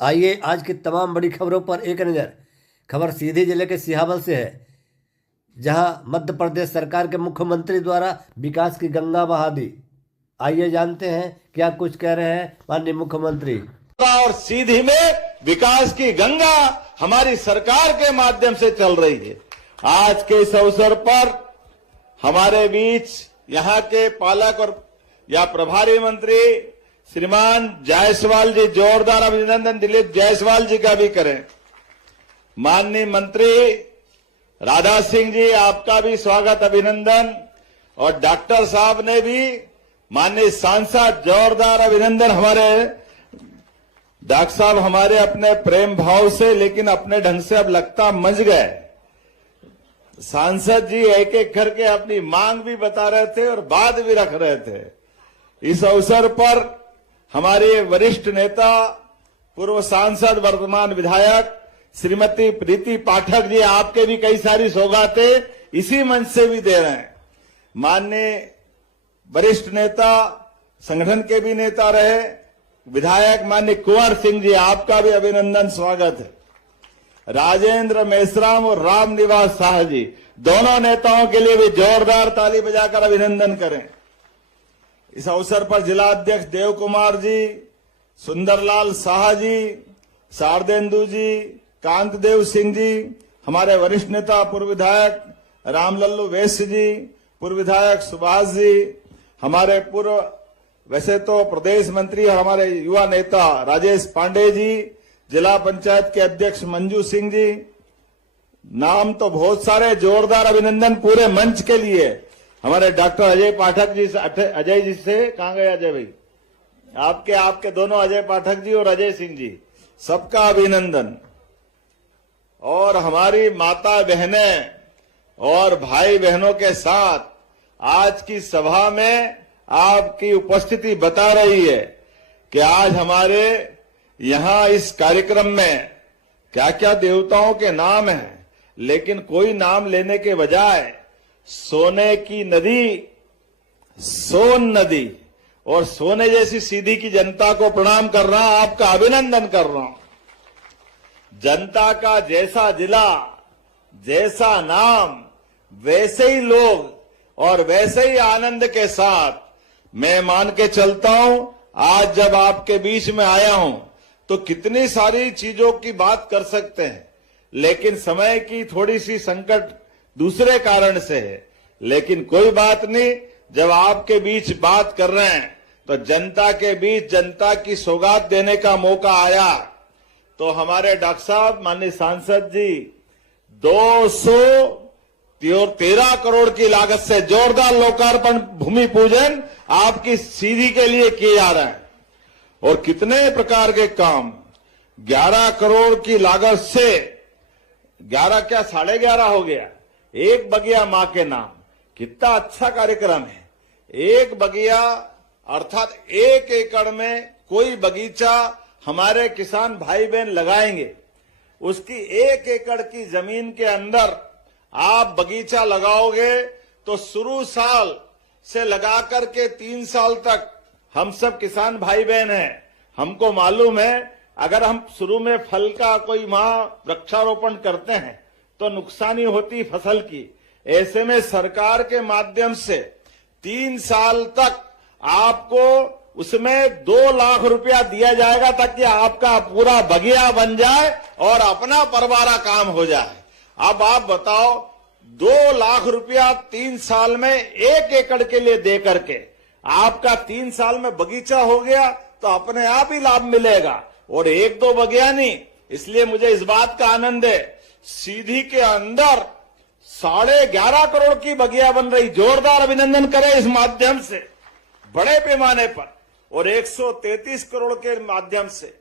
आइए आज की तमाम बड़ी खबरों पर एक नज़र। खबर सीधी जिले के सिहावल से है, जहां मध्य प्रदेश सरकार के मुख्यमंत्री द्वारा विकास की गंगा बहा दी। आइए जानते हैं क्या कुछ कह रहे हैं माननीय मुख्यमंत्री। और सीधी में विकास की गंगा हमारी सरकार के माध्यम से चल रही है। आज के इस अवसर पर हमारे बीच यहां के पालक और या प्रभारी मंत्री श्रीमान जायसवाल जी, जोरदार अभिनंदन दिलीप जायसवाल जी का भी करें। माननीय मंत्री राधा सिंह जी, आपका भी स्वागत अभिनंदन। और डॉक्टर साहब ने भी, माननीय सांसद, जोरदार अभिनंदन। हमारे डॉक्टर साहब हमारे अपने प्रेम भाव से, लेकिन अपने ढंग से अब लगता मंझ गए। सांसद जी एक एक करके अपनी मांग भी बता रहे थे और बात भी रख रहे थे। इस अवसर पर हमारे वरिष्ठ नेता, पूर्व सांसद, वर्तमान विधायक श्रीमती प्रीति पाठक जी, आपके भी कई सारी सौगातें इसी मंच से भी दे रहे हैं। माननीय वरिष्ठ नेता, संगठन के भी नेता रहे विधायक माननीय कुंवर सिंह जी, आपका भी अभिनंदन, स्वागत है। राजेंद्र मेश्राम और राम निवास शाह जी, दोनों नेताओं के लिए भी जोरदार ताली बजाकर अभिनंदन करें। इस अवसर पर जिला अध्यक्ष देव कुमार जी, सुंदरलाल शाह जी, शारदेंदु जी, कांतदेव सिंह जी, हमारे वरिष्ठ नेता पूर्व विधायक रामलल्लू वैश्य जी, पूर्व विधायक सुभाष जी, हमारे पूर्व वैसे तो प्रदेश मंत्री और हमारे युवा नेता राजेश पांडे जी, जिला पंचायत के अध्यक्ष मंजू सिंह जी, नाम तो बहुत सारे। जोरदार अभिनंदन पूरे मंच के लिए। हमारे डॉक्टर अजय पाठक जी, अजय जी से कहां गए अजय भाई? आपके दोनों, अजय पाठक जी और अजय सिंह जी, सबका अभिनंदन। और हमारी माता बहनें और भाई बहनों के साथ आज की सभा में आपकी उपस्थिति बता रही है कि आज हमारे यहां इस कार्यक्रम में क्या क्या देवताओं के नाम हैं, लेकिन कोई नाम लेने के बजाय सोने की नदी, सोन नदी और सोने जैसी सीधी की जनता को प्रणाम कर रहा हूं, आपका अभिनंदन कर रहा हूं। जनता का जैसा जिला, जैसा नाम, वैसे ही लोग और वैसे ही आनंद के साथ मैं मान के चलता हूं। आज जब आपके बीच में आया हूं तो कितनी सारी चीजों की बात कर सकते हैं, लेकिन समय की थोड़ी सी संकट दूसरे कारण से है। लेकिन कोई बात नहीं, जब आपके बीच बात कर रहे हैं तो जनता के बीच जनता की सौगात देने का मौका आया। तो हमारे डॉक्टर साहब, माननीय सांसद जी, 213 करोड़ की लागत से जोरदार लोकार्पण, भूमि पूजन आपकी सीधी के लिए किए जा रहा है। और कितने प्रकार के काम, 11 करोड़ की लागत से, 11 क्या 11.5 हो गया, एक बगिया मां के नाम। कितना अच्छा कार्यक्रम है। एक बगिया अर्थात 1 एकड़ में कोई बगीचा हमारे किसान भाई बहन लगाएंगे। उसकी 1 एकड़ की जमीन के अंदर आप बगीचा लगाओगे तो शुरू साल से लगाकर के 3 साल तक हम सब किसान भाई बहन हैं, हमको मालूम है अगर हम शुरू में फल का कोई वहां वृक्षारोपण करते हैं तो नुकसानी होती फसल की। ऐसे में सरकार के माध्यम से 3 साल तक आपको उसमें 2 लाख रुपया दिया जाएगा ताकि आपका पूरा बगिया बन जाए और अपना परवारा काम हो जाए। अब आप बताओ, 2 लाख रुपया 3 साल में 1 एकड़ के लिए दे करके आपका 3 साल में बगीचा हो गया तो अपने आप ही लाभ मिलेगा। और 1-2 बगिया नहीं, इसलिए मुझे इस बात का आनंद है, सीधी के अंदर 11.5 करोड़ की बगिया बन रही। जोरदार अभिनंदन करें इस माध्यम से, बड़े पैमाने पर। और 133 करोड़ के माध्यम से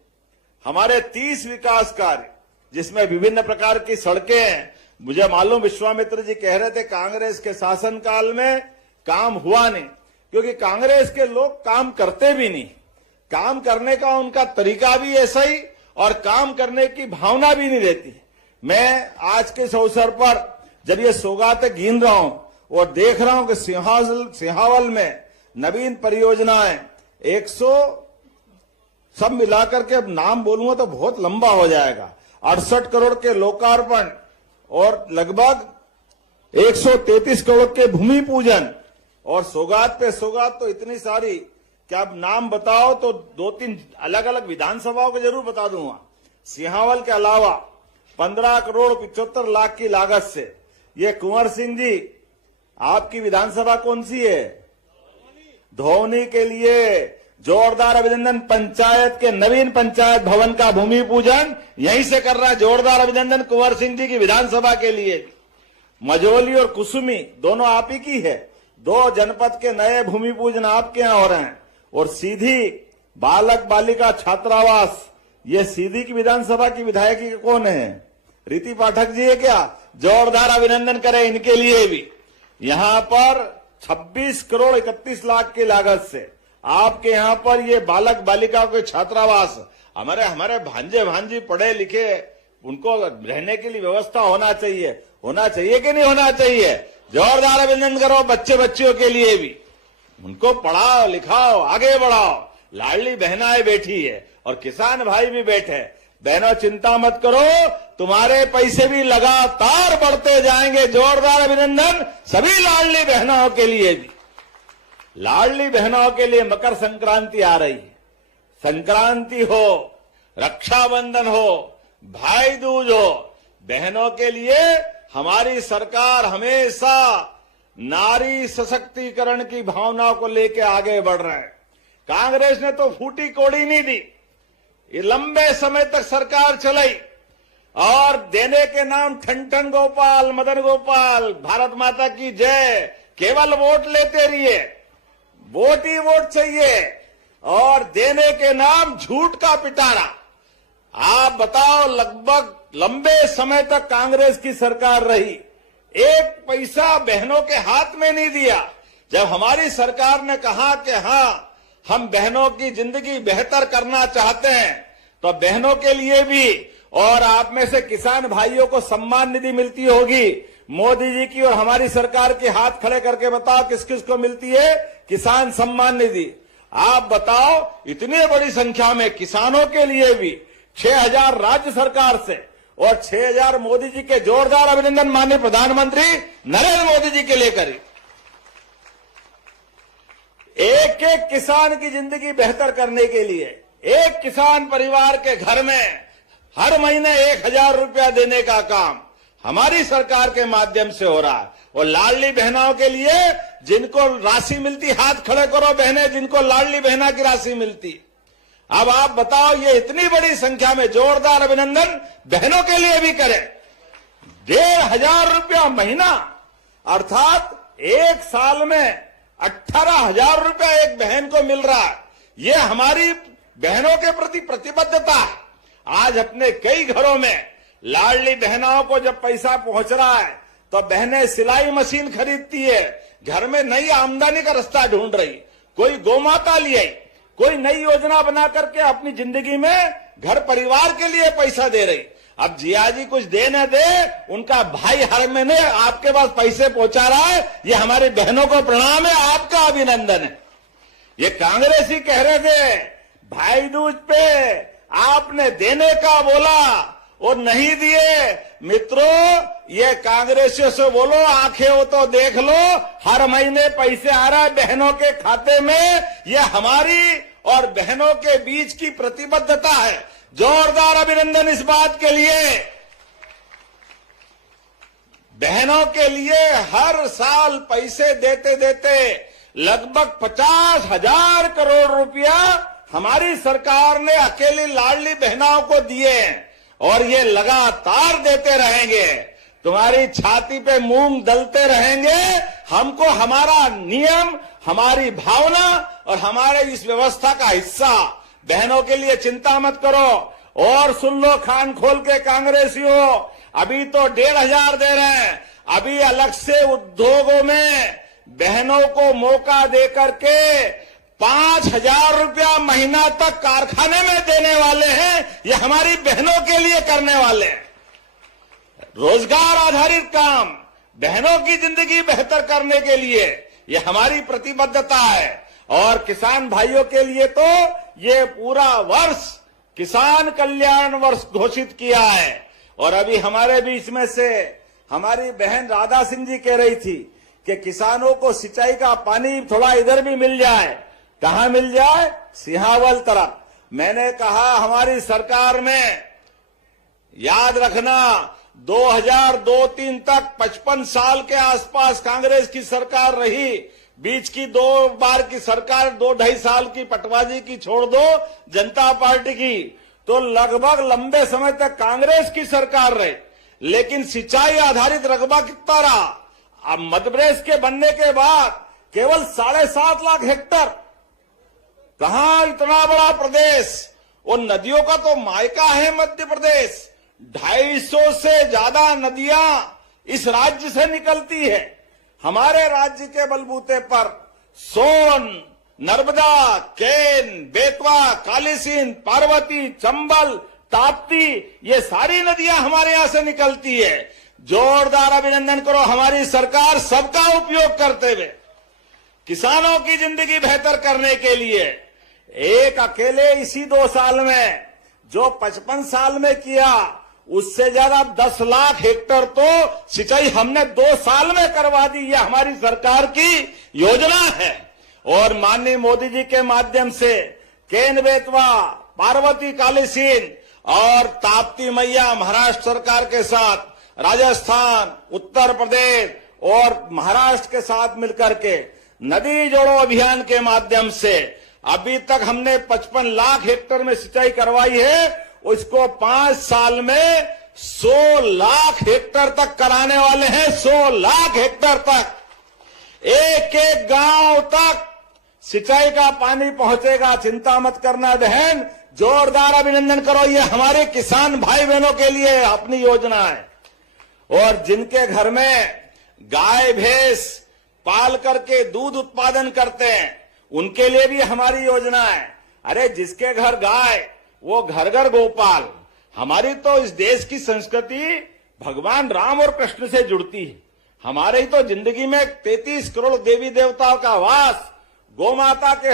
हमारे 30 विकास कार्य, जिसमें विभिन्न प्रकार की सड़कें हैं। मुझे मालूम, विश्वामित्र जी कह रहे थे कांग्रेस के शासनकाल में काम हुआ नहीं, क्योंकि कांग्रेस के लोग काम करते भी नहीं। काम करने का उनका तरीका भी ऐसा ही और काम करने की भावना भी नहीं रहती। मैं आज के इस अवसर पर जब ये सौगातें गिन रहा हूं और देख रहा हूं कि सिहावल में नवीन परियोजनाएं सब मिलाकर के अब नाम बोलूंगा तो बहुत लंबा हो जाएगा। 68 करोड़ के लोकार्पण और लगभग 133 करोड़ के भूमि पूजन और सौगात पे सौगात तो इतनी सारी कि आप नाम बताओ तो 2-3 अलग अलग विधानसभाओं को जरूर बता दूंगा। सिंहावल के अलावा 15 करोड़ 75 लाख की लागत से ये कुंवर सिंह जी, आपकी विधानसभा कौन सी है? धोनी के लिए जोरदार अभिनंदन। पंचायत के नवीन पंचायत भवन का भूमि पूजन यहीं से कर रहा है। जोरदार अभिनंदन कुंवर सिंह जी की विधानसभा के लिए। मझौली और कुसुमी दोनों आप ही की है। 2 जनपद के नए भूमि पूजन आपके यहां हो रहे हैं। और सीधी बालक बालिका छात्रावास, ये सीधी की विधानसभा की विधायकी के कौन है? रीति पाठक जी है क्या? जोरदार अभिनंदन करें इनके लिए भी। यहां पर 26 करोड़ 31 लाख की लागत से आपके यहां पर ये बालक बालिकाओं के छात्रावास, हमारे भांजे भांजी पढ़े लिखे, उनको रहने के लिए व्यवस्था होना चाहिए कि नहीं होना चाहिए? जोरदार अभिनंदन करो बच्चे बच्चियों के लिए भी। उनको पढ़ाओ लिखाओ आगे बढ़ाओ। लाडली बहनाएं बैठी है और किसान भाई भी बैठे। बहनों चिंता मत करो, तुम्हारे पैसे भी लगातार बढ़ते जाएंगे। जोरदार अभिनंदन सभी लाडली बहनों के लिए भी। लाडली बहनों के लिए मकर संक्रांति आ रही है। संक्रांति हो, रक्षाबंधन हो, भाई दूज हो, बहनों के लिए हमारी सरकार हमेशा नारी सशक्तिकरण की भावना को लेकर आगे बढ़ रहा है। कांग्रेस ने तो फूटी कोड़ी नहीं दी। ये लंबे समय तक सरकार चलाई और देने के नाम ठन गोपाल, मदन गोपाल, भारत माता की जय, केवल वोट लेते रहिए। वोट ही वोट चाहिए और देने के नाम झूठ का पिटारा। आप बताओ, लगभग लंबे समय तक कांग्रेस की सरकार रही, एक पैसा बहनों के हाथ में नहीं दिया। जब हमारी सरकार ने कहा कि हाँ हम बहनों की जिंदगी बेहतर करना चाहते हैं, तो बहनों के लिए भी, और आप में से किसान भाइयों को सम्मान निधि मिलती होगी मोदी जी की, और हमारी सरकार के हाथ खड़े करके बताओ किस किस को मिलती है किसान सम्मान निधि। आप बताओ, इतनी बड़ी संख्या में किसानों के लिए भी 6000 राज्य सरकार से और 6000 मोदी जी के। जोरदार अभिनंदन माननीय प्रधानमंत्री नरेंद्र मोदी जी के लिए करें। एक एक किसान की जिंदगी बेहतर करने के लिए एक किसान परिवार के घर में हर महीने 1000 रुपया देने का काम हमारी सरकार के माध्यम से हो रहा है। और लाडली बहनों के लिए जिनको राशि मिलती, हाथ खड़े करो बहनें जिनको लाडली बहना की राशि मिलती। अब आप बताओ, ये इतनी बड़ी संख्या में जोरदार अभिनंदन बहनों के लिए भी करें। 1500 रुपया महीना, अर्थात एक साल में 18,000 रुपया एक बहन को मिल रहा है। ये हमारी बहनों के प्रति प्रतिबद्धता है। आज अपने कई घरों में लाडली बहनों को जब पैसा पहुंच रहा है तो बहनें सिलाई मशीन खरीदती है, घर में नई आमदनी का रास्ता ढूंढ रही, कोई गोमाता ले आई, कोई नई योजना बना करके अपनी जिंदगी में घर परिवार के लिए पैसा दे रही। अब जिया जी कुछ दे न दे, उनका भाई हर महीने आपके पास पैसे पहुंचा रहा है। ये हमारी बहनों को प्रणाम है, आपका अभिनंदन है। ये कांग्रेसी कह रहे थे भाई दूज पे आपने देने का बोला और नहीं दिए। मित्रों, ये कांग्रेसियों से बोलो, आंखें हो तो देख लो, हर महीने पैसे आ रहा है बहनों के खाते में। ये हमारी और बहनों के बीच की प्रतिबद्धता है। जोरदार अभिनंदन इस बात के लिए। बहनों के लिए हर साल पैसे देते देते लगभग 50,000 करोड़ रुपया हमारी सरकार ने अकेली लाडली बहनों को दिए हैं और ये लगातार देते रहेंगे। तुम्हारी छाती पे मूंग दलते रहेंगे। हमको हमारा नियम, हमारी भावना और हमारे इस व्यवस्था का हिस्सा। बहनों के लिए चिंता मत करो। और सुन लो कान खोल के कांग्रेसियों, अभी तो 1,500 दे रहे हैं। अभी अलग से उद्योगों में बहनों को मौका दे करके 5,000 रुपया महीना तक कारखाने में देने वाले हैं। ये हमारी बहनों के लिए करने वाले हैं। रोजगार आधारित काम, बहनों की जिंदगी बेहतर करने के लिए ये हमारी प्रतिबद्धता है। और किसान भाइयों के लिए तो ये पूरा वर्ष किसान कल्याण वर्ष घोषित किया है। और अभी हमारे बीच में से हमारी बहन राधा सिंह जी कह रही थी कि किसानों को सिंचाई का पानी थोड़ा इधर भी मिल जाए। कहां मिल जाए? सिहावल तरफ। मैंने कहा हमारी सरकार में, याद रखना, 2002-03 तक 55 साल के आसपास कांग्रेस की सरकार रही। बीच की 2 बार की सरकार 2-2.5 साल की पटवाजी की छोड़ दो, जनता पार्टी की, तो लगभग लंबे समय तक कांग्रेस की सरकार रही। लेकिन सिंचाई आधारित रकबा कितना रहा? अब मध्य प्रदेश के बनने के बाद केवल 7.5 लाख हेक्टर। कहां इतना बड़ा प्रदेश, और नदियों का तो मायका है मध्य प्रदेश। 250 से ज्यादा नदियां इस राज्य से निकलती है। हमारे राज्य के बलबूते पर सोन, नर्मदा, केन, बेतवा, कालीसिंध, पार्वती, चंबल, ताप्ती, ये सारी नदियां हमारे यहां से निकलती है। जोरदार अभिनंदन करो हमारी सरकार सबका उपयोग करते हुए किसानों की जिंदगी बेहतर करने के लिए। एक अकेले इसी 2 साल में जो 55 साल में किया, उससे ज्यादा 10 लाख हेक्टर तो सिंचाई हमने 2 साल में करवा दी। यह हमारी सरकार की योजना है। और माननीय मोदी जी के माध्यम से केन, बेतवा, पार्वती, कालीसिंध और ताप्ती मैया महाराष्ट्र सरकार के साथ, राजस्थान, उत्तर प्रदेश और महाराष्ट्र के साथ मिलकर के नदी जोड़ो अभियान के माध्यम से अभी तक हमने 55 लाख हेक्टर में सिंचाई करवाई है। उसको 5 साल में 100 लाख हेक्टर तक कराने वाले हैं। 100 लाख हेक्टर तक, एक एक गांव तक सिंचाई का पानी पहुंचेगा। चिंता मत करना बहन, जोरदार अभिनंदन करो। ये हमारे किसान भाई बहनों के लिए अपनी योजना है। और जिनके घर में गाय भैंस पाल करके दूध उत्पादन करते हैं, उनके लिए भी हमारी योजना है। अरे जिसके घर गाय, वो घर घर गोपाल। हमारी तो इस देश की संस्कृति भगवान राम और कृष्ण से जुड़ती है। हमारे ही तो जिंदगी में 33 करोड़ देवी देवताओं का वास गौ माता के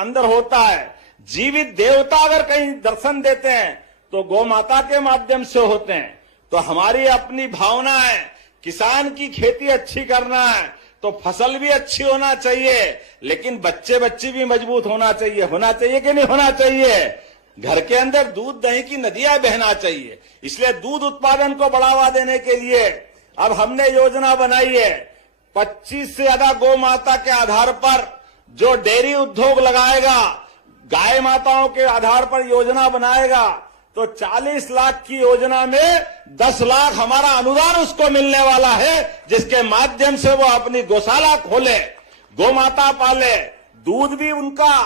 अंदर होता है। जीवित देवता अगर कहीं दर्शन देते हैं तो गौ माता के माध्यम से होते हैं। तो हमारी अपनी भावना है, किसान की खेती अच्छी करना है तो फसल भी अच्छी होना चाहिए, लेकिन बच्चे भी मजबूत होना चाहिए कि नहीं होना चाहिए? घर के अंदर दूध दही की नदियां बहना चाहिए। इसलिए दूध उत्पादन को बढ़ावा देने के लिए अब हमने योजना बनाई है। 25 से ज्यादा गौ माता के आधार पर जो डेयरी उद्योग लगाएगा, गाय माताओं के आधार पर योजना बनाएगा, तो 40 लाख की योजना में 10 लाख हमारा अनुदान उसको मिलने वाला है, जिसके माध्यम से वो अपनी गौशाला खोले, गौ माता पाले, दूध भी उनका,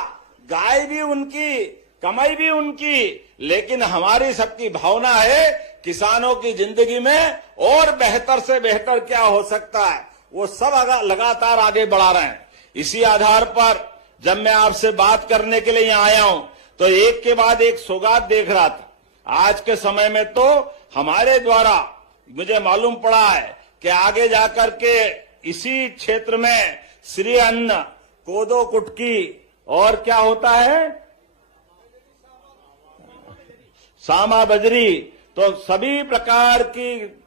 गाय भी उनकी, कमाई भी उनकी। लेकिन हमारी सबकी भावना है किसानों की जिंदगी में और बेहतर से बेहतर क्या हो सकता है, वो सब लगातार आगे बढ़ा रहे हैं। इसी आधार पर जब मैं आपसे बात करने के लिए यहां आया हूं तो एक के बाद एक सौगात देख रहा था। आज के समय में तो हमारे द्वारा मुझे मालूम पड़ा है कि आगे जाकर के इसी क्षेत्र में श्री अन्न, कोदो कुटकी और क्या होता है, सामा बजरी, तो सभी प्रकार की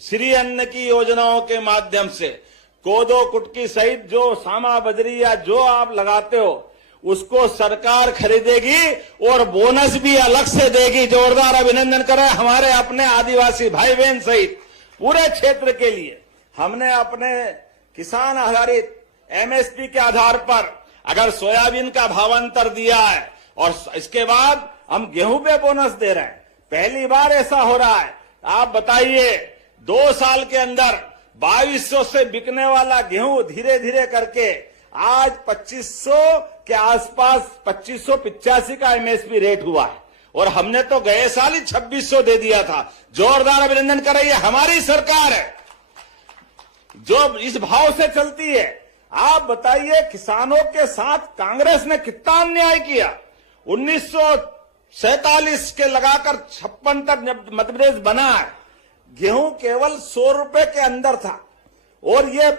श्री अन्न की योजनाओं के माध्यम से कोदो कुटकी सहित जो सामा बजरी या जो आप लगाते हो उसको सरकार खरीदेगी और बोनस भी अलग से देगी। जोरदार अभिनंदन करें हमारे अपने आदिवासी भाई बहन सहित पूरे क्षेत्र के लिए। हमने अपने किसान आधारित एमएसपी के आधार पर अगर सोयाबीन का भावांतर दिया है और इसके बाद हम गेहूं पे बोनस दे रहे हैं, पहली बार ऐसा हो रहा है। आप बताइए 2 साल के अंदर 2200 से बिकने वाला गेहूं धीरे धीरे करके आज 2500 के आसपास 2585 का एमएसपी रेट हुआ है और हमने तो गए साल ही 2600 दे दिया था। जोरदार अभिनंदन कर रही है हमारी सरकार है जो इस भाव से चलती है। आप बताइए किसानों के साथ कांग्रेस ने कितना अन्याय किया। 1947 के लगाकर 56 तक जब मध्य प्रदेश बना है, गेहूं केवल 100 रुपए के अंदर था और ये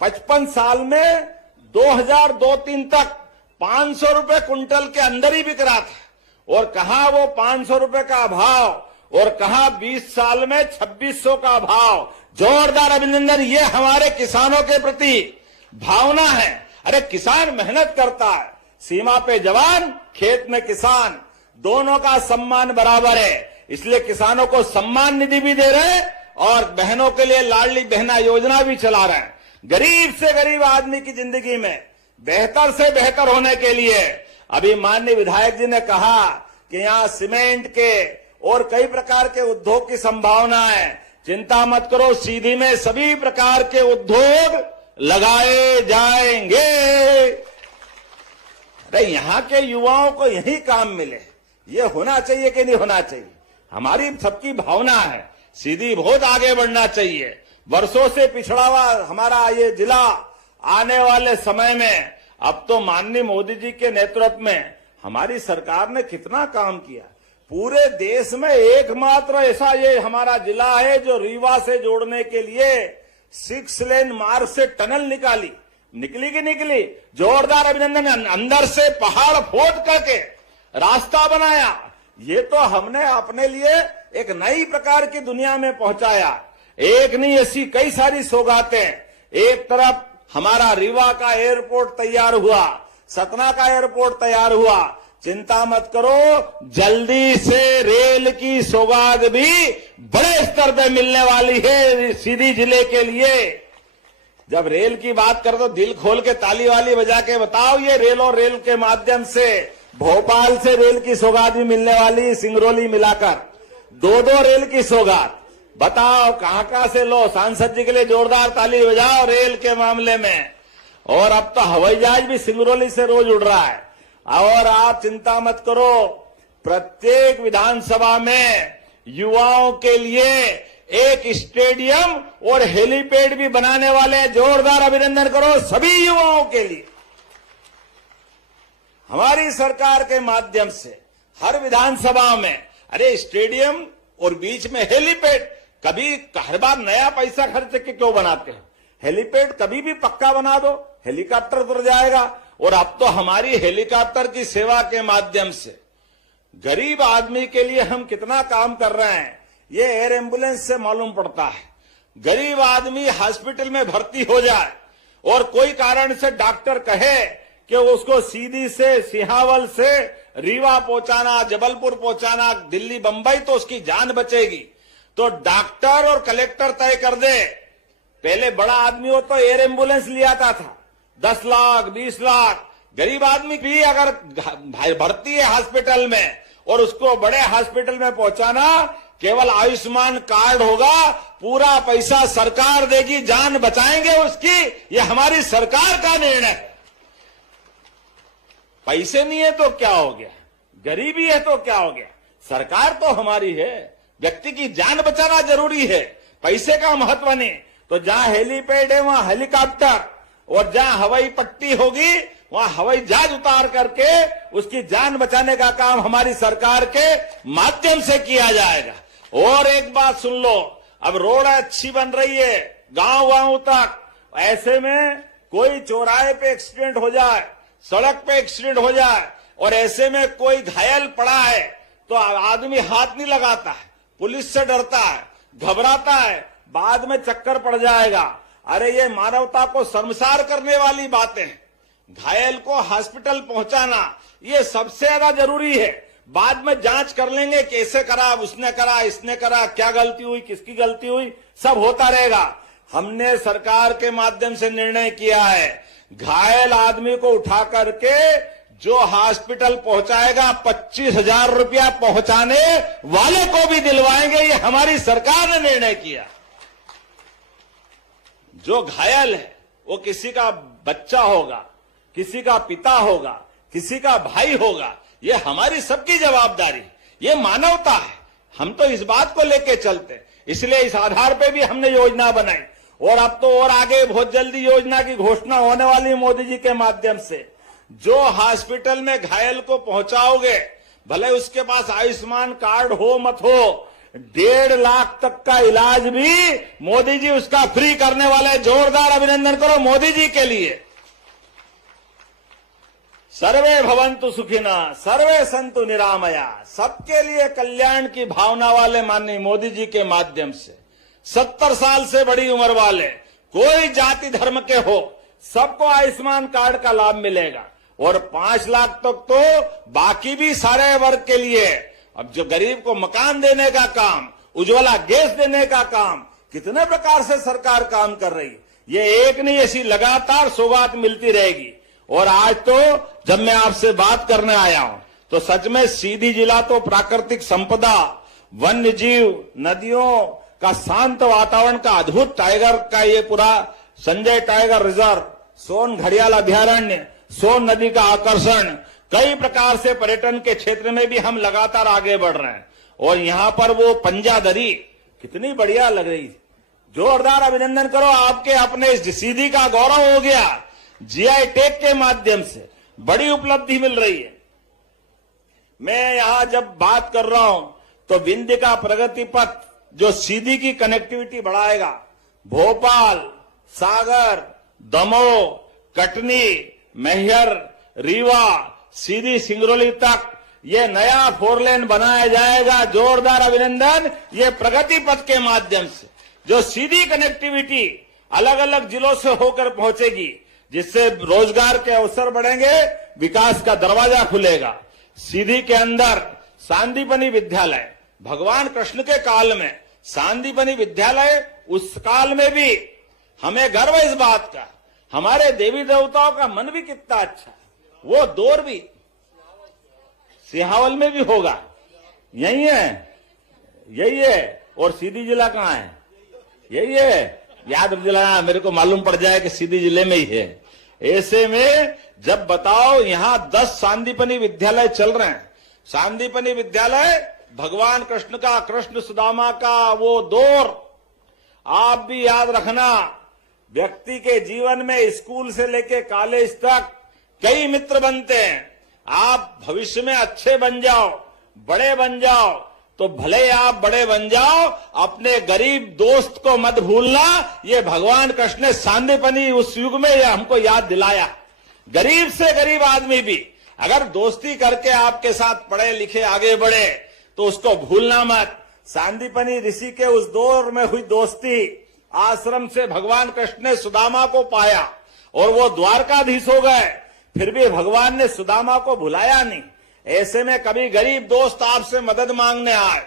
55 साल में 2002-03 तक 500 रुपए कुंटल के अंदर ही बिक रहा था। और कहा वो 500 रुपए का भाव और कहा 20 साल में 2600 का भाव। जोरदार अभिनंदन। ये हमारे किसानों के प्रति भावना है। अरे किसान मेहनत करता है, सीमा पे जवान, खेत में किसान, दोनों का सम्मान बराबर है। इसलिए किसानों को सम्मान निधि भी दे रहे हैं और बहनों के लिए लाडली बहना योजना भी चला रहे हैं। गरीब से गरीब आदमी की जिंदगी में बेहतर से बेहतर होने के लिए अभी माननीय विधायक जी ने कहा कि यहां सीमेंट के और कई प्रकार के उद्योग की संभावना है। चिंता मत करो, सीधी में सभी प्रकार के उद्योग लगाए जाएंगे। अरे यहां के युवाओं को यही काम मिले, ये होना चाहिए कि नहीं होना चाहिए? हमारी सबकी भावना है। सीधी बहुत आगे बढ़ना चाहिए। वर्षों से पिछड़ा हुआ हमारा ये जिला आने वाले समय में अब तो माननीय मोदी जी के नेतृत्व में हमारी सरकार ने कितना काम किया। पूरे देश में एकमात्र ऐसा ये हमारा जिला है जो रीवा से जोड़ने के लिए 6 लेन मार्ग से टनल निकली कि निकली? जोरदार अभिनंदन। अंदर से पहाड़ खोद करके रास्ता बनाया। ये तो हमने अपने लिए एक नई प्रकार की दुनिया में पहुंचाया। एक नहीं, ऐसी कई सारी सौगातें। एक तरफ हमारा रीवा का एयरपोर्ट तैयार हुआ, सतना का एयरपोर्ट तैयार हुआ। चिंता मत करो, जल्दी से रेल की सौगात भी बड़े स्तर पे मिलने वाली है सीधी जिले के लिए। जब रेल की बात कर तो दिल खोल के ताली वाली बजा के बताओ, ये रेल और रेल के माध्यम से भोपाल से रेल की सौगात भी मिलने वाली, सिंगरौली मिलाकर 2 रेल की सौगात। बताओ कहां से लो। सांसद जी के लिए जोरदार ताली बजाओ रेल के मामले में। और अब तो हवाई जहाज भी सिंगरौली से रोज उड़ रहा है। और आप चिंता मत करो, प्रत्येक विधानसभा में युवाओं के लिए एक स्टेडियम और हेलीपैड भी बनाने वाले हैं। जोरदार अभिनंदन करो सभी युवाओं के लिए। हमारी सरकार के माध्यम से हर विधानसभा में अरे स्टेडियम और बीच में हेलीपैड। कभी हर बार नया पैसा खर्च के क्यों बनाते हैं? हेलीपैड कभी भी पक्का बना दो, हेलीकॉप्टर उतर जाएगा। और अब तो हमारी हेलीकॉप्टर की सेवा के माध्यम से गरीब आदमी के लिए हम कितना काम कर रहे हैं, ये एयर एम्बुलेंस से मालूम पड़ता है। गरीब आदमी हॉस्पिटल में भर्ती हो जाए और कोई कारण से डॉक्टर कहे कि उसको सीधी से सिहावल से रीवा पहुंचाना, जबलपुर पहुंचाना, दिल्ली बंबई, तो उसकी जान बचेगी। तो डॉक्टर और कलेक्टर तय कर दे। पहले बड़ा आदमी हो तो एयर एम्बुलेंस ले आता था, 10 लाख 20 लाख। गरीब आदमी भी अगर भर्ती है हॉस्पिटल में और उसको बड़े हॉस्पिटल में पहुंचाना, केवल आयुष्मान कार्ड होगा, पूरा पैसा सरकार देगी, जान बचाएंगे उसकी। ये हमारी सरकार का निर्णय है। पैसे नहीं है तो क्या हो गया, गरीबी है तो क्या हो गया, सरकार तो हमारी है। व्यक्ति की जान बचाना जरूरी है, पैसे का महत्व नहीं। तो जहां हेलीपैड है वहां हेलीकॉप्टर, और जहां हवाई पट्टी होगी वहां हवाई जहाज उतार करके उसकी जान बचाने का काम हमारी सरकार के माध्यम से किया जाएगा। और एक बात सुन लो, अब रोड अच्छी बन रही है गांव गांव तक। ऐसे में कोई चौराहे पे एक्सीडेंट हो जाए, सड़क पे एक्सीडेंट हो जाए और ऐसे में कोई घायल पड़ा है तो आदमी हाथ नहीं लगाता है, पुलिस से डरता है, घबराता है, बाद में चक्कर पड़ जाएगा। अरे ये मानवता को शर्मसार करने वाली बातें हैं। घायल को हॉस्पिटल पहुंचाना ये सबसे ज्यादा जरूरी है। बाद में जांच कर लेंगे, कैसे करा, उसने करा, इसने करा, क्या गलती हुई, किसकी गलती हुई, सब होता रहेगा। हमने सरकार के माध्यम से निर्णय किया है, घायल आदमी को उठा करके जो हॉस्पिटल पहुंचाएगा 25,000 रुपया पहुंचाने वाले को भी दिलवाएंगे। ये हमारी सरकार ने निर्णय किया। जो घायल है वो किसी का बच्चा होगा, किसी का पिता होगा, किसी का भाई होगा, ये हमारी सबकी जवाबदारी, ये मानवता है। हम तो इस बात को लेके चलते, इसलिए इस आधार पे भी हमने योजना बनाई। और अब तो और आगे बहुत जल्दी योजना की घोषणा होने वाली है मोदी जी के माध्यम से। जो हॉस्पिटल में घायल को पहुंचाओगे, भले उसके पास आयुष्मान कार्ड हो मत हो, 1.5 लाख तक का इलाज भी मोदी जी उसका फ्री करने वाले। जोरदार अभिनंदन करो मोदी जी के लिए। सर्वे भवन्तु सुखिनः, सर्वे सन्तु निरामया, सबके लिए कल्याण की भावना वाले माननीय मोदी जी के माध्यम से 70 साल से बड़ी उम्र वाले, कोई जाति धर्म के हो, सबको आयुष्मान कार्ड का लाभ मिलेगा और 5 लाख तक तो बाकी भी सारे वर्ग के लिए। अब जो गरीब को मकान देने का काम, उज्ज्वला गैस देने का काम, कितने प्रकार से सरकार काम कर रही है। ये एक नहीं, ऐसी लगातार सौगात मिलती रहेगी। और आज तो जब मैं आपसे बात करने आया हूं तो सच में सीधी जिला तो प्राकृतिक संपदा, वन्य जीव, नदियों का शांत वातावरण का अद्भुत टाइगर का ये पूरा संजय टाइगर रिजर्व, सोन घड़ियाल अभ्यारण्य, सोन नदी का आकर्षण, कई प्रकार से पर्यटन के क्षेत्र में भी हम लगातार आगे बढ़ रहे हैं। और यहां पर वो पंजादरी कितनी बढ़िया लग रही, जोरदार अभिनंदन करो। आपके अपने इस सीधी का गौरव हो गया, जीआई टैग के माध्यम से बड़ी उपलब्धि मिल रही है। मैं यहां जब बात कर रहा हूं तो विंध्य का प्रगति पथ जो सीधी की कनेक्टिविटी बढ़ाएगा, भोपाल, सागर, दमोह, कटनी, मैहर, रीवा, सीधी सिंगरौली तक ये नया 4 लेन बनाया जाएगा। जोरदार अभिनंदन। ये प्रगति पथ के माध्यम से जो सीधी कनेक्टिविटी अलग अलग जिलों से होकर पहुंचेगी, जिससे रोजगार के अवसर बढ़ेंगे, विकास का दरवाजा खुलेगा। सीधी के अंदर सांदीपनि विद्यालय, भगवान कृष्ण के काल में सांदीपनि विद्यालय, उस काल में भी हमें गर्व इस बात का, हमारे देवी देवताओं का मन भी कितना अच्छा, वो दौर भी सिहावल में भी होगा। यही है। और सीधी जिला कहां है? यही है। याद दिलाना, मेरे को मालूम पड़ जाए कि सीधी जिले में ही है। ऐसे में जब बताओ यहां 10 सांदीपनि विद्यालय चल रहे हैं। सांदीपनि विद्यालय भगवान कृष्ण का, कृष्ण सुदामा का वो दौर आप भी याद रखना। व्यक्ति के जीवन में स्कूल से लेके कॉलेज तक कई मित्र बनते हैं। आप भविष्य में अच्छे बन जाओ, बड़े बन जाओ, तो भले आप बड़े बन जाओ, अपने गरीब दोस्त को मत भूलना। ये भगवान कृष्ण ने सांदीपनि उस युग में हमको याद दिलाया। गरीब से गरीब आदमी भी अगर दोस्ती करके आपके साथ पढ़े लिखे आगे बढ़े तो उसको भूलना मत। सांदीपनि ऋषि के उस दौर में हुई दोस्ती, आश्रम से भगवान कृष्ण ने सुदामा को पाया और वो द्वारकाधीश हो गए, फिर भी भगवान ने सुदामा को भुलाया नहीं। ऐसे में कभी गरीब दोस्त आपसे मदद मांगने आए,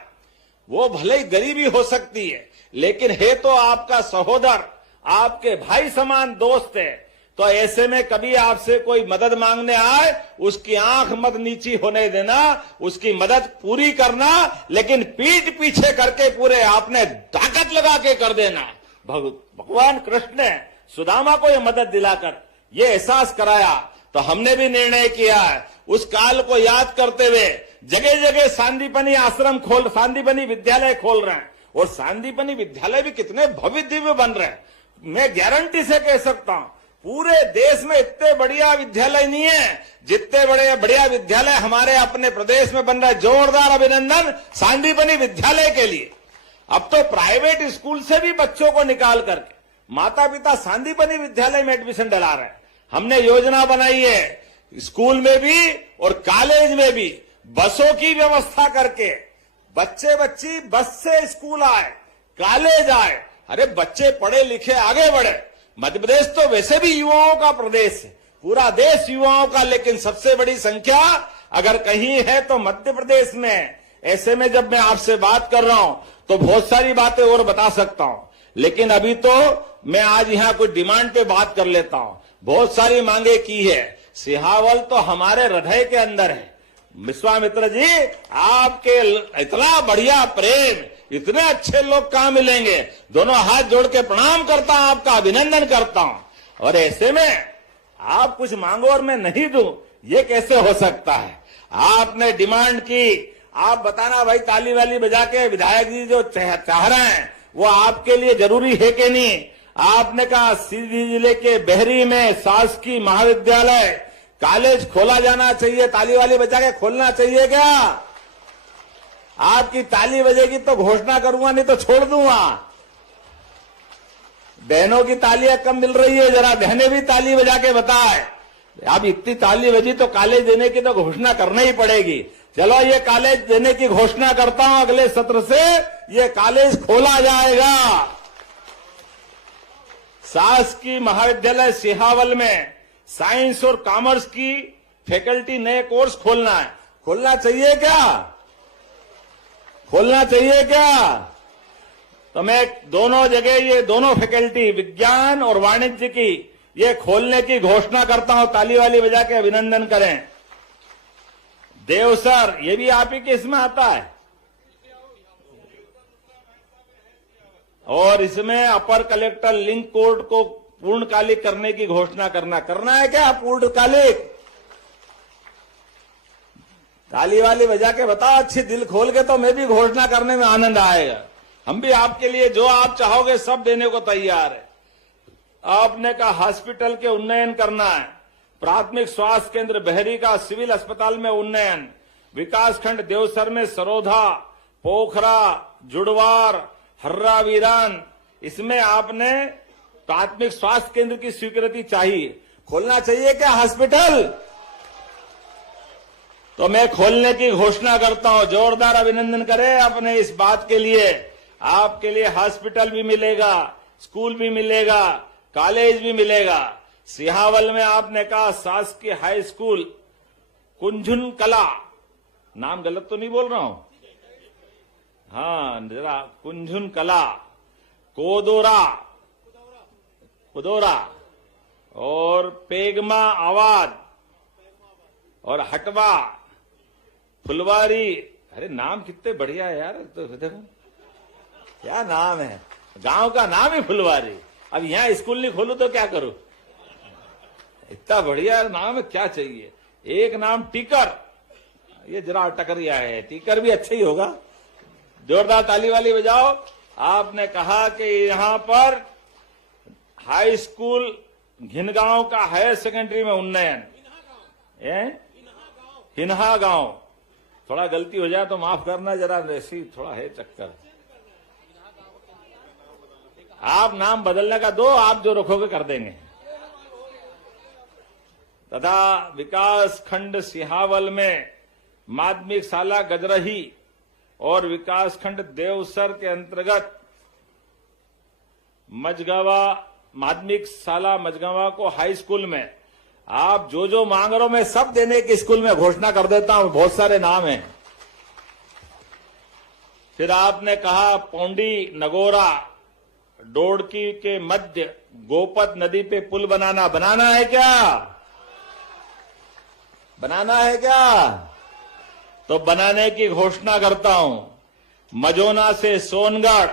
वो भले ही गरीबी हो सकती है, लेकिन है तो आपका सहोदर, आपके भाई समान दोस्त है। तो ऐसे में कभी आपसे कोई मदद मांगने आए, उसकी आंख मत नीची होने देना, उसकी मदद पूरी करना, लेकिन पीठ पीछे करके पूरे आपने ताकत लगा के कर देना। भगवान कृष्ण ने सुदामा को यह मदद दिलाकर ये एहसास कराया। तो हमने भी निर्णय किया है, उस काल को याद करते हुए जगह जगह सांदीपनि आश्रम सांदीपनि विद्यालय खोल रहे हैं। और सांदीपनि विद्यालय भी कितने भव्य दिव्य बन रहे हैं। मैं गारंटी से कह सकता हूं, पूरे देश में इतने बढ़िया विद्यालय नहीं है जितने बड़े बढ़िया विद्यालय हमारे अपने प्रदेश में बन रहा है। जोरदार अभिनंदन सांदीपनि विद्यालय के लिए। अब तो प्राइवेट स्कूल से भी बच्चों को निकाल करके माता पिता सांदीपनि विद्यालय में एडमिशन डला रहे हैं। हमने योजना बनाई है, स्कूल में भी और कॉलेज में भी बसों की व्यवस्था करके बच्चे बच्ची बस से स्कूल आए, कॉलेज आए। अरे बच्चे पढ़े लिखे आगे बढ़े। मध्य प्रदेश तो वैसे भी युवाओं का प्रदेश है, पूरा देश युवाओं का, लेकिन सबसे बड़ी संख्या अगर कहीं है तो मध्य प्रदेश में। ऐसे में जब मैं आपसे बात कर रहा हूं तो बहुत सारी बातें और बता सकता हूं, लेकिन अभी तो मैं आज यहां कोई डिमांड पे बात कर लेता हूं। बहुत सारी मांगे की है। सिहावल तो हमारे हृदय के अंदर है। विश्वामित्र जी, आपके इतना बढ़िया प्रेम, इतने अच्छे लोग कहां मिलेंगे। दोनों हाथ जोड़ के प्रणाम करता हूं, आपका अभिनंदन करता हूं। और ऐसे में आप कुछ मांगो और मैं नहीं दूं, ये कैसे हो सकता है। आपने डिमांड की, आप बताना भाई, ताली वाली बजा के विधायक जी जो चाह रहे हैं वो आपके लिए जरूरी है कि नहीं। आपने कहा सीधी जिले के बहरी में शासकीय महाविद्यालय कॉलेज खोला जाना चाहिए, ताली वाली बजा के खोलना चाहिए क्या? आपकी ताली बजेगी तो घोषणा करूंगा, नहीं तो छोड़ दूंगा। बहनों की तालियां कम मिल रही है, जरा बहनें भी ताली बजा के बताए। अब इतनी ताली बजी तो कॉलेज देने की तो घोषणा करना ही पड़ेगी। चलो ये कॉलेज देने की घोषणा करता हूं, अगले सत्र से ये कॉलेज खोला जाएगा। शासकीय महाविद्यालय सिहावल में साइंस और कॉमर्स की फैकल्टी नए कोर्स खोलना है। खोलना चाहिए क्या? खोलना चाहिए क्या? तो मैं दोनों जगह ये दोनों फैकल्टी विज्ञान और वाणिज्य की ये खोलने की घोषणा करता हूं। ताली वाली बजा के अभिनंदन करें। देवसर ये भी आप ही के इसमें आता है, और इसमें अपर कलेक्टर लिंक कोर्ट को पूर्णकालिक करने की घोषणा करना है क्या? पूर्णकालिक। ताली वाली बजा के बताओ अच्छी दिल खोल के, तो मैं भी घोषणा करने में आनंद आएगा। हम भी आपके लिए जो आप चाहोगे सब देने को तैयार है। आपने कहा हॉस्पिटल के उन्नयन करना है। प्राथमिक स्वास्थ्य केंद्र बहरी का सिविल अस्पताल में उन्नयन, विकासखंड देवसर में सरोधा, पोखरा, जुड़वार, हर्रा वीरान, इसमें आपने प्राथमिक स्वास्थ्य केंद्र की स्वीकृति चाहिए। खोलना चाहिए क्या हॉस्पिटल? तो मैं खोलने की घोषणा करता हूं। जोरदार अभिनंदन करें अपने इस बात के लिए। आपके लिए हॉस्पिटल भी मिलेगा, स्कूल भी मिलेगा, कॉलेज भी मिलेगा। सिहावल में आपने कहा शासकीय हाई स्कूल, कुंझुन कला, नाम गलत तो नहीं बोल रहा हूं? हाँ जरा, कुंझुन कला, कुदोरा और पेगमा आवाद और हटवा, फुलवारी। अरे नाम कितने बढ़िया है यार। तो देखो क्या नाम है, गांव का नाम है फुलवारी। अब यहां स्कूल नहीं खोलू तो क्या करूं? इतना बढ़िया नाम है, क्या चाहिए। एक नाम टीकर, ये जरा अटकरिया है, टीकर भी अच्छा ही होगा। जोरदार ताली वाली बजाओ। आपने कहा कि यहां पर हाई स्कूल घिनगांव का हायर सेकेंडरी में उन्नयन, हिन्हा गांव। थोड़ा गलती हो जाए तो माफ करना, जरा ऐसी थोड़ा है चक्कर। आप नाम बदलने का दो, आप जो रखोगे कर देंगे। तथा विकास खंड सिहावल में माध्यमिक शाला गजरही और विकास खंड देवसर के अंतर्गत मझगावा, माध्यमिक शाला मझगावा को हाई स्कूल में आप जो जो मांग रहे हो मैं सब देने की स्कूल में घोषणा कर देता हूं। बहुत सारे नाम हैं। फिर आपने कहा पौंडी नगोरा डोडकी के मध्य गोपत नदी पे पुल बनाना है क्या? बनाना है क्या? तो बनाने की घोषणा करता हूं। मजोना से सोनगढ़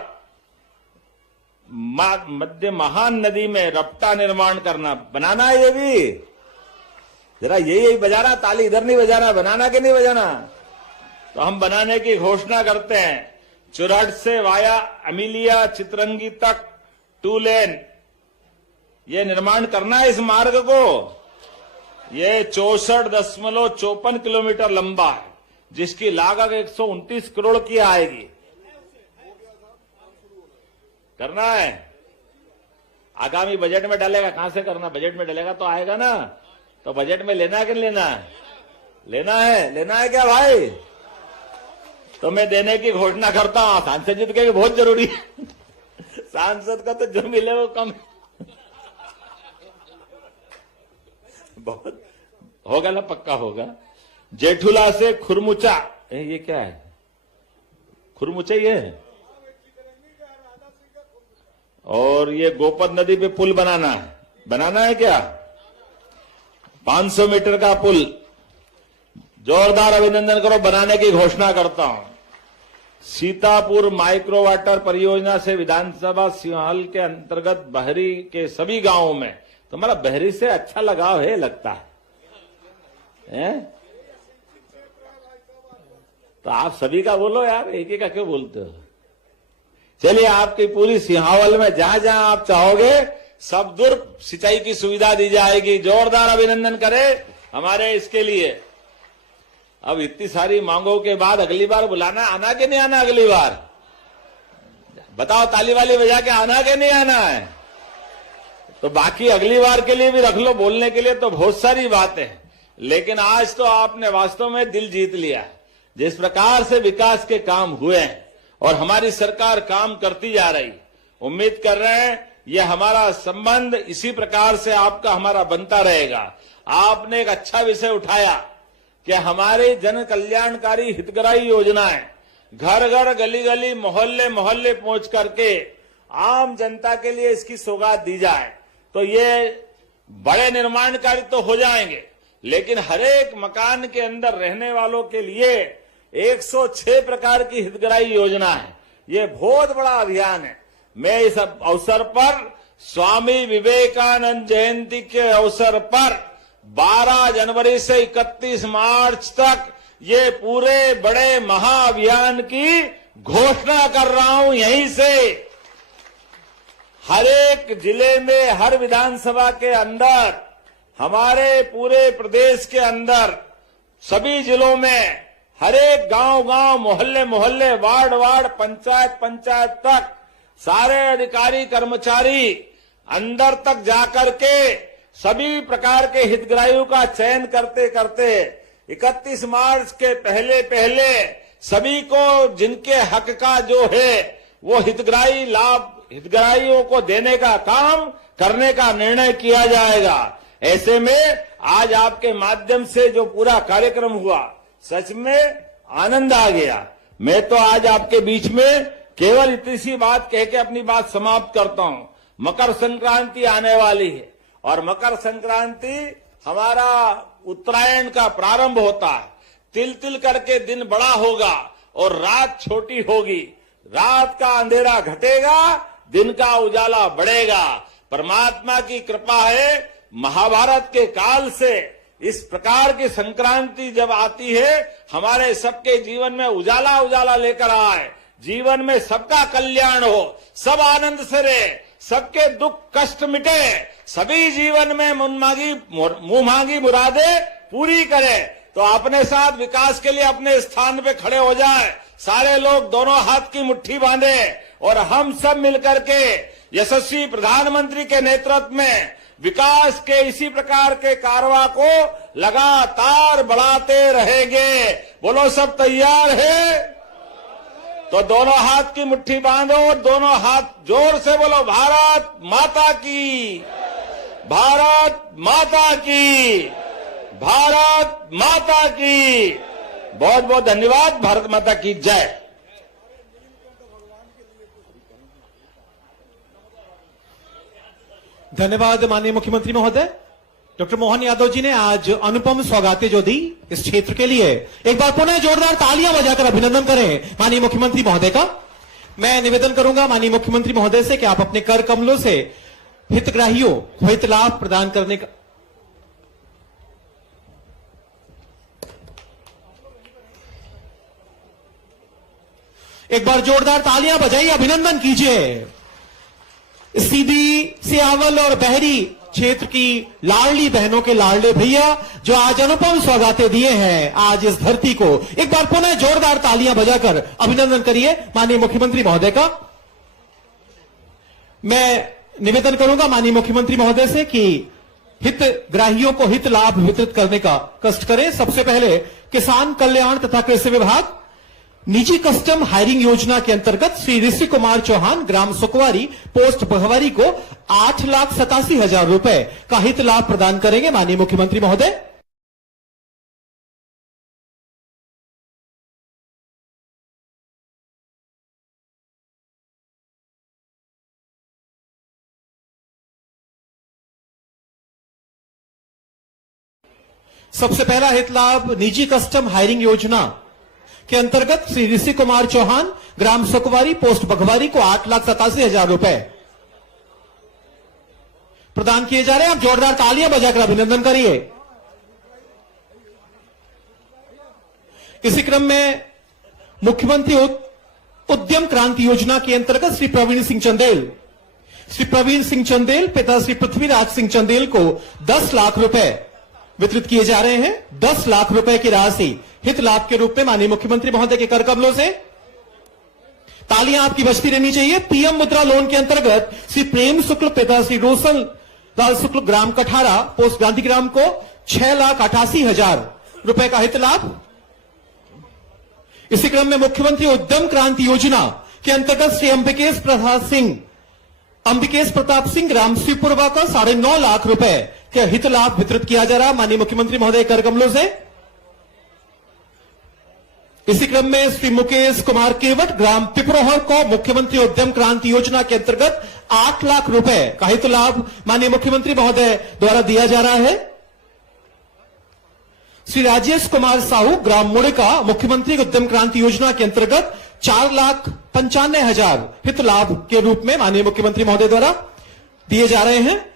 मध्य महान नदी में रपटा निर्माण करना, बनाना है ये भी। जरा यही बजाना, ताली इधर नहीं बजाना, बनाना कि नहीं बजाना? तो हम बनाने की घोषणा करते हैं। चुरहट से वाया अमीलिया चितरंगी तक 2 लेन ये निर्माण करना है। इस मार्ग को ये 64.54 किलोमीटर लंबा है, जिसकी लागत 129 करोड़ की आएगी। करना है, आगामी बजट में डालेगा। कहां से करना? बजट में डालेगा तो आएगा ना। तो बजट में लेना है कि नहीं लेना है? लेना है क्या भाई? तो मैं देने की घोषणा करता हूं। सांसद जी के बहुत जरूरी है। सांसद का तो जो मिले वो कम बहुत होगा ना, पक्का होगा। जेठुला से खुरमुचा, ये क्या है? खुरमुचा ये है। और ये गोपत नदी पे पुल बनाना है क्या? 500 मीटर का पुल। जोरदार अभिनंदन करो। बनाने की घोषणा करता हूं। सीतापुर माइक्रो वाटर परियोजना से विधानसभा सिहाल के अंतर्गत बहरी के सभी गांवों में, तुम्हारा बहरी से अच्छा लगाव है लगता है? तो आप सभी का बोलो यार, एक एक का क्यों बोलते हो? चलिए, आपकी पूरी सिहावल में जहां जहां आप चाहोगे सब दूर सिंचाई की सुविधा दी जाएगी। जोरदार अभिनंदन करें हमारे इसके लिए। अब इतनी सारी मांगों के बाद अगली बार बुलाना, आना कि नहीं आना? अगली बार बताओ, ताली वाली बजा के आना कि नहीं आना है? तो बाकी अगली बार के लिए भी रख लो, बोलने के लिए तो बहुत सारी बातें हैं, लेकिन आज तो आपने वास्तव में दिल जीत लिया है। जिस प्रकार से विकास के काम हुए हैं और हमारी सरकार काम करती जा रही, उम्मीद कर रहे हैं ये हमारा संबंध इसी प्रकार से आपका हमारा बनता रहेगा। आपने एक अच्छा विषय उठाया कि हमारी जन कल्याणकारी हितग्राही योजनाएं घर घर गली गली मोहल्ले मोहल्ले पहुंच करके आम जनता के लिए इसकी सौगात दी जाए, तो ये बड़े निर्माण कार्य तो हो जाएंगे, लेकिन हर एक मकान के अंदर रहने वालों के लिए 106 प्रकार की हितग्राही योजना है। ये बहुत बड़ा अभियान है। मैं इस अवसर पर स्वामी विवेकानंद जयंती के अवसर पर 12 जनवरी से 31 मार्च तक ये पूरे बड़े महाअभियान की घोषणा कर रहा हूं। यहीं से हर एक जिले में, हर विधानसभा के अंदर, हमारे पूरे प्रदेश के अंदर सभी जिलों में, हर एक गांव गांव, मोहल्ले मोहल्ले, वार्ड वार्ड, पंचायत पंचायत तक सारे अधिकारी कर्मचारी अंदर तक जाकर के सभी प्रकार के हितग्राहियों का चयन करते करते 31 मार्च के पहले पहले सभी को जिनके हक का जो है वो हितग्राही लाभ हितग्राहियों को देने का काम करने का निर्णय किया जाएगा। ऐसे में आज आपके माध्यम से जो पूरा कार्यक्रम हुआ, सच में आनंद आ गया। मैं तो आज आपके बीच में केवल इतनी सी बात कह के अपनी बात समाप्त करता हूं। मकर संक्रांति आने वाली है और मकर संक्रांति हमारा उत्तरायण का प्रारंभ होता है। तिल तिल करके दिन बड़ा होगा और रात छोटी होगी। रात का अंधेरा घटेगा, दिन का उजाला बढ़ेगा। परमात्मा की कृपा है, महाभारत के काल से इस प्रकार की संक्रांति जब आती है, हमारे सबके जीवन में उजाला उजाला लेकर आए, जीवन में सबका कल्याण हो, सब आनंद से रहे, सबके दुख कष्ट मिटे, सभी जीवन में मुंह मांगी मुरादे पूरी करे। तो अपने साथ विकास के लिए अपने स्थान पे खड़े हो जाए, सारे लोग दोनों हाथ की मुट्ठी बांधे और हम सब मिलकर के यशस्वी प्रधानमंत्री के नेतृत्व में विकास के इसी प्रकार के कारवां को लगातार बढ़ाते रहेंगे। बोलो सब तैयार है? तो दोनों हाथ की मुट्ठी बांधो और दोनों हाथ जोर से बोलो, भारत माता की, भारत माता की, भारत माता की। बहुत बहुत धन्यवाद। भारत माता की जय। धन्यवाद माननीय मुख्यमंत्री महोदय। डॉक्टर मोहन यादव जी ने आज अनुपम सौगातें जो दी इस क्षेत्र के लिए, एक बार पुनः जोरदार तालियां बजाकर अभिनंदन करें माननीय मुख्यमंत्री महोदय का। मैं निवेदन करूंगा माननीय मुख्यमंत्री महोदय से कि आप अपने कर कमलों से हितग्राहियों को हित लाभ प्रदान करने का एक बार जोरदार तालियां बजाइए, अभिनंदन कीजिए। सीधी, सियावल और बहरी क्षेत्र की लाडली बहनों के लाडले भैया जो आज अनुपम सौगातें दिए हैं आज इस धरती को, एक बार पुनः जोरदार तालियां बजाकर अभिनंदन करिए माननीय मुख्यमंत्री महोदय का। मैं निवेदन करूंगा माननीय मुख्यमंत्री महोदय से कि हितग्राहियों को हित लाभ वितरित करने का कष्ट करें। सबसे पहले किसान कल्याण तथा कृषि विभाग निजी कस्टम हायरिंग योजना के अंतर्गत श्री ऋषि कुमार चौहान, ग्राम सुकवारी, पोस्ट बहवारी को 8,87,000 रुपए का हित लाभ प्रदान करेंगे माननीय मुख्यमंत्री महोदय। सबसे पहला हित लाभ निजी कस्टम हायरिंग योजना के अंतर्गत श्री ऋषि कुमार चौहान, ग्राम सुकवारी, पोस्ट बघवारी को 8,87,000 रुपए प्रदान किए जा रहे हैं। आप जोरदार तालियां बजाकर अभिनंदन करिए। इसी क्रम में मुख्यमंत्री उद्यम क्रांति योजना के अंतर्गत श्री प्रवीण सिंह चंदेल पिता श्री पृथ्वीराज सिंह चंदेल को 10 लाख रुपए वितरित किए जा रहे हैं। 10 लाख रुपए की राशि हित लाभ के रूप में माननीय मुख्यमंत्री महोदय के कर कमलों से। तालियां आपकी बजती रहनी चाहिए। पीएम मुद्रा लोन के अंतर्गत श्री प्रेम शुक्ल पिता श्री रोशन लाल शुक्ल ग्राम कठारा पोस्ट गांधीग्राम को 6,88,000 रुपए का हित लाभ। इसी क्रम में मुख्यमंत्री उद्यम क्रांति योजना के अंतर्गत श्री अंबिकेश प्रताप सिंह ग्राम श्रीपुरवा का 9.5 लाख रुपए के हित लाभ वितरित किया जा रहा। माननीय मुख्यमंत्री महोदय कर कमलों से। इसी क्रम में श्री मुकेश कुमार केवट ग्राम पिपरोहर को मुख्यमंत्री उद्यम क्रांति योजना के अंतर्गत 8 लाख रुपए का हित लाभ माननीय मुख्यमंत्री महोदय द्वारा दिया जा रहा है। श्री राजेश कुमार साहू ग्राम मुड़िका मुख्यमंत्री उद्यम क्रांति योजना के अंतर्गत 4,95,000 हित लाभ के रूप में माननीय मुख्यमंत्री महोदय द्वारा दिए जा रहे हैं।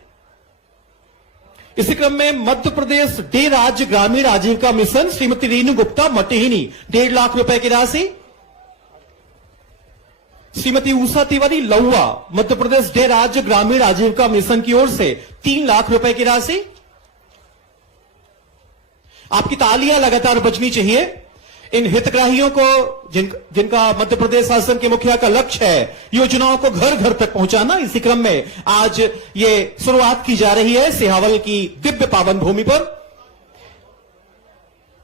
इसी क्रम में मध्य प्रदेश डे राज्य ग्रामीण आजीविका मिशन श्रीमती रीनू गुप्ता मटिहिनी 1.5 लाख रुपए की राशि। श्रीमती उषा तिवारी लहुआ मध्य प्रदेश डे राज्य ग्रामीण आजीविका मिशन की ओर से 3 लाख रुपए की राशि। आपकी तालियां लगातार बजनी चाहिए इन हितग्राहियों को जिनका मध्य प्रदेश शासन के मुखिया का लक्ष्य है योजनाओं को घर घर तक पहुंचाना। इसी क्रम में आज ये शुरुआत की जा रही है सिहावल की दिव्य पावन भूमि पर।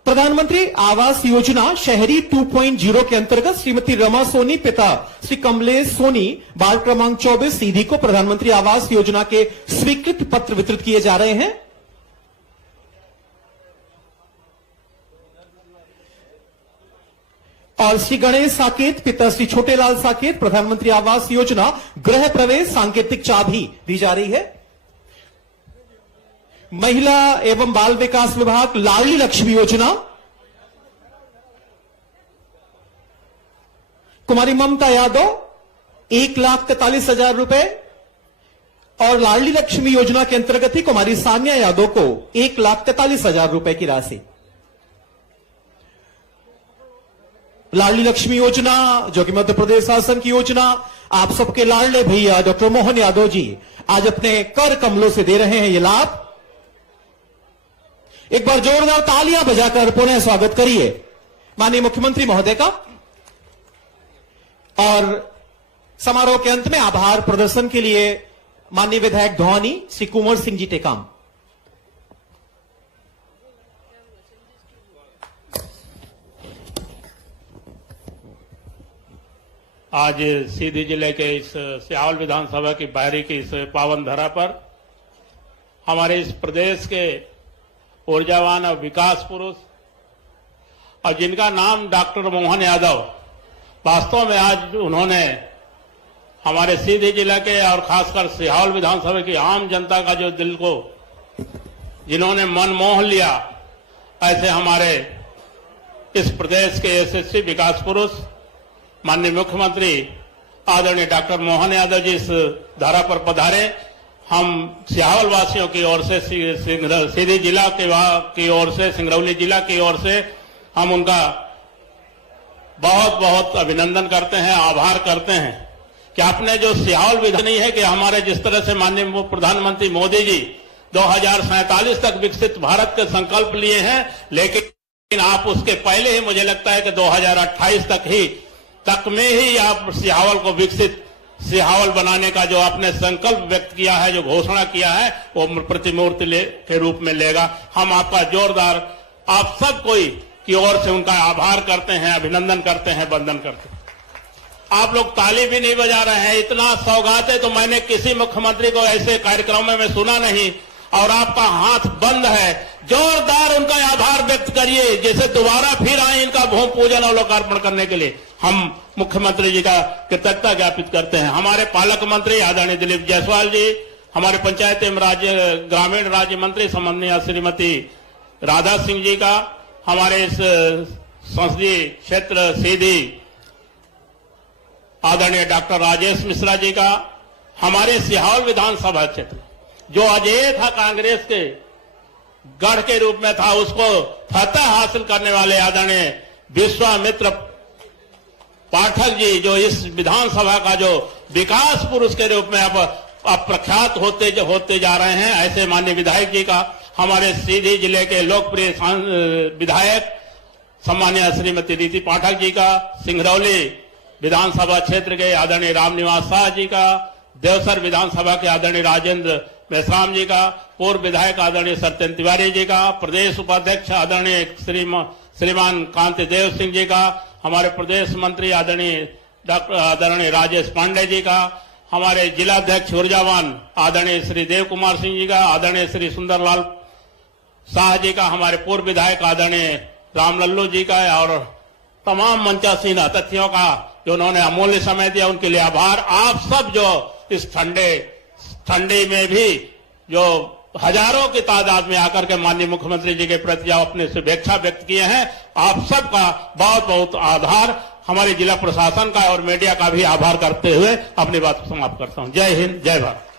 प्रधानमंत्री आवास योजना शहरी 2.0 के अंतर्गत श्रीमती रमा सोनी पिता श्री कमलेश सोनी वार्ड क्रमांक 24 सीधी को प्रधानमंत्री आवास योजना के स्वीकृत पत्र वितरित किए जा रहे हैं। और श्री गणेश साकेत पिता श्री छोटेलाल साकेत प्रधानमंत्री आवास योजना गृह प्रवेश सांकेतिक चाबी दी जा रही है। महिला एवं बाल विकास विभाग लाडली लक्ष्मी योजना कुमारी ममता यादव 1,43,000 रुपए और लाडली लक्ष्मी योजना के अंतर्गत ही कुमारी सान्या यादव को 1,43,000 रुपए की राशि। लाडली लक्ष्मी योजना जो कि मध्य प्रदेश शासन की योजना आप सबके लाडले भैया डॉक्टर मोहन यादव जी आज अपने कर कमलों से दे रहे हैं ये लाभ। एक बार जोरदार तालियां बजाकर पुनः स्वागत करिए माननीय मुख्यमंत्री महोदय का। और समारोह के अंत में आभार प्रदर्शन के लिए माननीय विधायक धौनी श्री कुंवर सिंह जी टेकाम। आज सीधी जिले के इस सिहावल विधानसभा की बाहरी की इस पावन धरा पर हमारे इस प्रदेश के ऊर्जावान और विकास पुरुष और जिनका नाम डॉक्टर मोहन यादव, वास्तव में आज उन्होंने हमारे सीधी जिले के और खासकर सिहावल विधानसभा की आम जनता का जो दिल को जिन्होंने मन मोह लिया, ऐसे हमारे इस प्रदेश के यशस्वी विकास पुरुष माननीय मुख्यमंत्री आदरणीय डॉक्टर मोहन यादव जी इस धारा पर पधारे। हम सिहावल वासियों की ओर से सीधी जिला की ओर से सिंगरौली जिला की ओर से हम उनका बहुत बहुत अभिनंदन करते हैं, आभार करते हैं कि आपने जो सिहावल विधान नहीं है कि हमारे जिस तरह से माननीय प्रधानमंत्री मोदी जी 2047 तक विकसित भारत के संकल्प लिए हैं, लेकिन आप उसके पहले ही मुझे लगता है कि 2028 तक में ही आप सिहावल को विकसित सिहावल बनाने का जो आपने संकल्प व्यक्त किया है, जो घोषणा किया है, वो प्रतिमूर्ति के रूप में लेगा। हम आपका जोरदार आप सब कोई की ओर से उनका आभार करते हैं, अभिनंदन करते हैं, वंदन करते हैं। आप लोग ताली भी नहीं बजा रहे हैं, इतना सौगातें तो मैंने किसी मुख्यमंत्री को ऐसे कार्यक्रमों में सुना नहीं, और आपका हाथ बंद है। जोरदार उनका आभार व्यक्त करिए, जैसे दोबारा फिर आए इनका भूमि पूजन और लोकार्पण करने के लिए। हम मुख्यमंत्री जी का कृतज्ञता ज्ञापित करते हैं। हमारे पालक मंत्री आदरणीय दिलीप जायसवाल जी, हमारे पंचायत एवं ग्रामीण राज्य मंत्री सम्माननीय श्रीमती राधा सिंह जी का, हमारे इस संसदीय क्षेत्र सीधी आदरणीय डॉक्टर राजेश मिश्रा जी का, हमारे सिहावल विधानसभा क्षेत्र जो अजय था कांग्रेस के गढ़ के रूप में था, उसको फतह हासिल करने वाले आदरणीय विश्वामित्र पाठक जी, जो इस विधानसभा का जो विकास पुरुष के रूप में अब प्रख्यात होते जा रहे हैं, ऐसे माननीय विधायक जी का, हमारे सीधी जिले के लोकप्रिय विधायक सम्मान्य श्रीमती रीति पाठक जी का, सिंगरौली विधानसभा क्षेत्र के आदरणीय रामनिवास शाह जी का, देवसर विधानसभा के आदरणीय राजेंद्र मेश्राम जी का, पूर्व विधायक आदरणीय सत्येंद्र तिवारी जी का, प्रदेश उपाध्यक्ष आदरणीय श्रीमान कांति देव सिंह जी का, हमारे प्रदेश मंत्री आदरणीय राजेश पांडे जी का, हमारे जिलाध्यक्ष ऊर्जावान आदरणीय श्री देव कुमार सिंह जी का, आदरणीय श्री सुंदरलाल शाह जी का, हमारे पूर्व विधायक आदरणीय रामलल्लू जी का, और तमाम मंचासीन अतिथियों का जो उन्होंने अमूल्य समय दिया, उनके लिए आभार। आप सब जो इस ठंडी में भी जो हजारों की तादाद में आकर के माननीय मुख्यमंत्री जी के प्रति अपने शुभेच्छा व्यक्त किए हैं, आप सबका बहुत बहुत आभार। हमारे जिला प्रशासन का और मीडिया का भी आभार करते हुए अपनी बात को समाप्त करता हूं। जय हिंद, जय भारत।